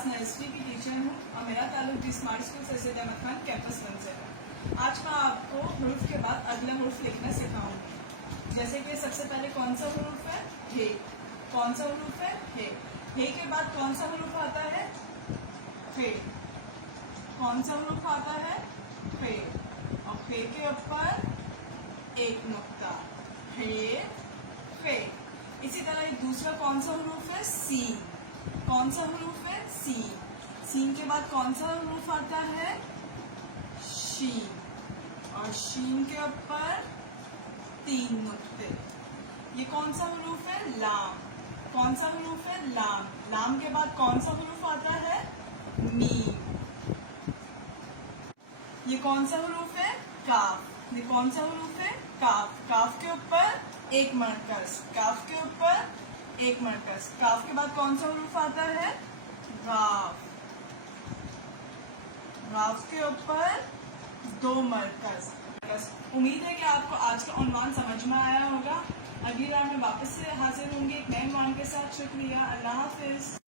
Class nursery की teacher हूँ और मेरा ताल्लुक the smart school Syed Ahmad Khan campus 1 से है। आज मैं आपको हुरूफ के बाद अगला हुरूफ लिखना सिखाऊंगी। जैसे कि सबसे पहले कौन सा हुरूफ है? हे। कौन सा हुरूफ है? हे। हे के बाद कौन सा हुरूफ आता है? फे। कौन सा हुरूफ आता है? फे। और फे के ऊपर एक नुक्ता, हे फे। इसी तरह एक दूसरा कौन सा हुरूफ है? सीन। कौन सा हुरूफ है? सीन। सीन के बाद कौन सा हुरूफ आता है? शीन। और शीन के ऊपर 3 नुक्ते। ये कौन सा हुरूफ है? लाम। कौन सा हुरूफ है? लाम। लाम के बाद कौन सा हुरूफ आता है? मीम। ये कौन सा हुरूफ है? काफ। ये कौन सा हुरूफ है? काफ। काफ के ऊपर एक मरकज। काफ के ऊपर एक मरकज। काफ के बाद कौन सा हुरूफ आता है? गाफ। गाफ के ऊपर 2 मरकज। उम्मीद है कि आपको आज का उन्वान समझ में आया होगा। अगली बार मैं वापस से हाजिर होंगी एक नए उन्वान के साथ। शुक्रिया। अल्लाह हाफिज।